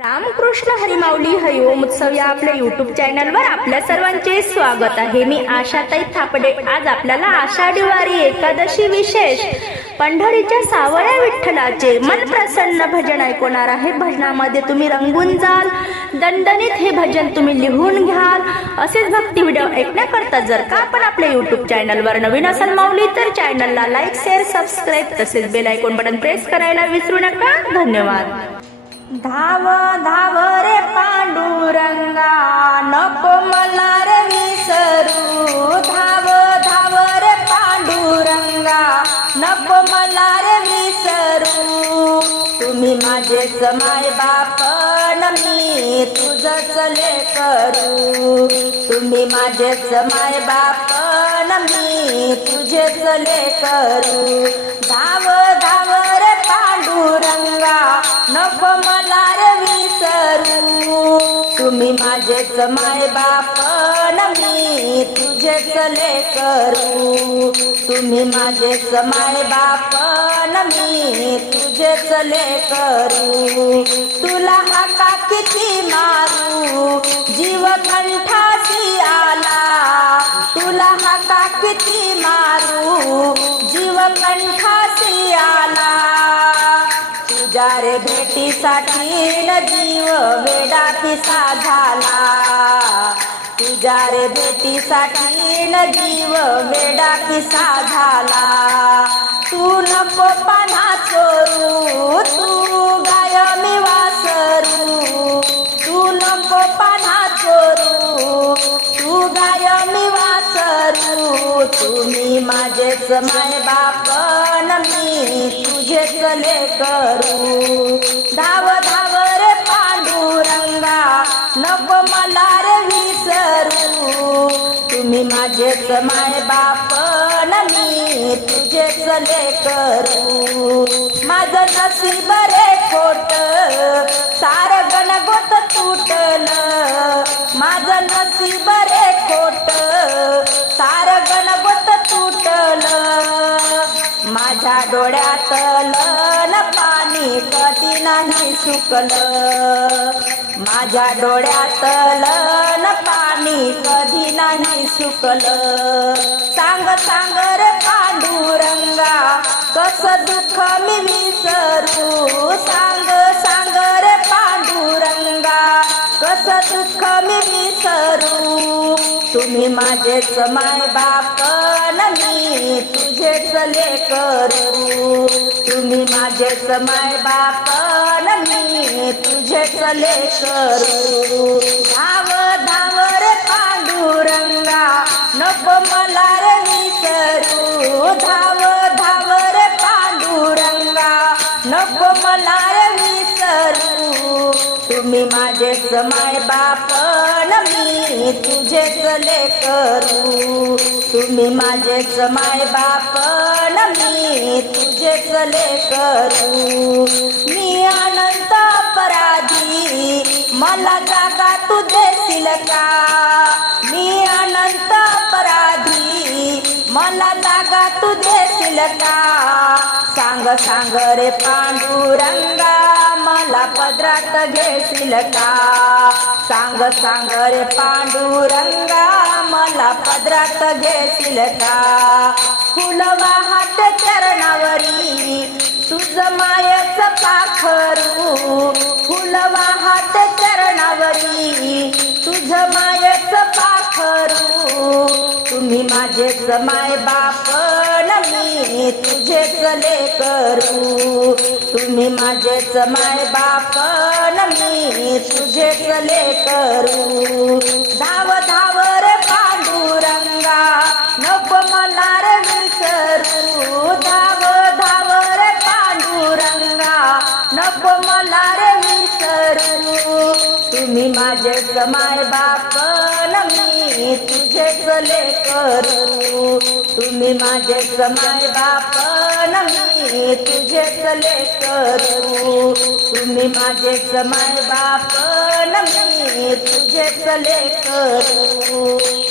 रामकृष्ण हरिमाऊली हरिओम उत्सव या आपल्या युट्यूब चॅनलवर आपल्या सर्वांचे स्वागत आहे. मी आशाताई थापडे. आज आपल्याला आषाढी वारी एकादशी विशेष पंढरीच्या सावळ्या विठ्ठलाचे मन प्रसन्न भजन ऐकवणार आहे. भजनामध्ये तुम्ही रंगून जाल दणदणीत हे भजन तुम्ही लिहून घ्याल. असेच भक्ती व्हिडिओ ऐकण्याकरता जर का आपण आपल्या युट्यूब चॅनलवर नवीन असाल माऊली तर चॅनलला लाईक शेअर सबस्क्राईब तसेच बेल आयकॉन बटन प्रेस करायला विसरू नका. धन्यवाद. धाव धाव रे पांडुरंगा नको मला रे विसरू. धाव धाव रे पांडुरंगा नको मला रे विसरू. तुम्ही माझेच माय बाप मी तुझंच करू तुम्ही माझेच माय बाप मी तुझेच करू धाव माय बाप मी तुझेच करू तुम्ही माझेच माय बाप मी तुझेच करू तुला हाका किती मारू? जीव कंठासी आला. तुला हाका किती मारू? जीव कंठासी आला. तुझ्या रे भेटीसाठी जीव वेडा पिसा झाला तुझ्या रे भेटीसाठी न जीव वेडा पिसा झाला तू नको पाना चोरू तू गाय मी वासरू. तू नको पाना चोरू तू गाय मी वासरू. तुम्ही माझेच माय बाप. तुझेच करू. धाव धाव रे पांडुरंगा नको मला रे विसरू. तुम्ही माझेच माय बापन मी तुझेच करू माझं नसीब रे खोट सार गणगोत तुटलं. माझं नसीब रे खोट माझ्या डोळ्यात लन पाणी कधी नाही सुकलं. माझ्या डोळ्यात पाणी कधी नाही सुकलं. सांग सांग रे पांडुरंगा कस दुःख मी विसरू. सांग सांग रे पांडुरंगा कस दुःख मी विसरू. तुम्ही माझेच माय बापन तुझेच करू. तुम्ही माझेच माय बापन मी तुझेच करू. धाव धाव रे पांडुरंगा नको मला रे विसरू. धाव धाव रे पांडुरंगा नको मला तुम्ही माझेच माय बापन मी तुझेच करू तुम्ही माझेच माय बापन मी तुझेच करू मी अनंत अपराधी मला जागा तू देशील का? मी अनंत अपराधी मला जागा तू देशील का? सांग सांग रे पांडुरंगा. मला पदरात घेशील का? सांग सांग रे पांडुरंगा मला पदरात घेशील का? फुल वाहत चरणावरी तुझ मायच पाखरू. फुल वाहत चरणावरी तुझ मायच पाखरू. तुम्ही माझेच माय बा मी तुझेच करू. तुम्ही माझेच माय बाप मी. तुझेच करू. धाव धाव रे पांडुरंगा. नको मला रे माझेच माय बाप मी तुझेच करू तुम्ही माझेच माय बाप मी तुझेच करू तुम्ही माझेच माय बाप मी तुझेच करू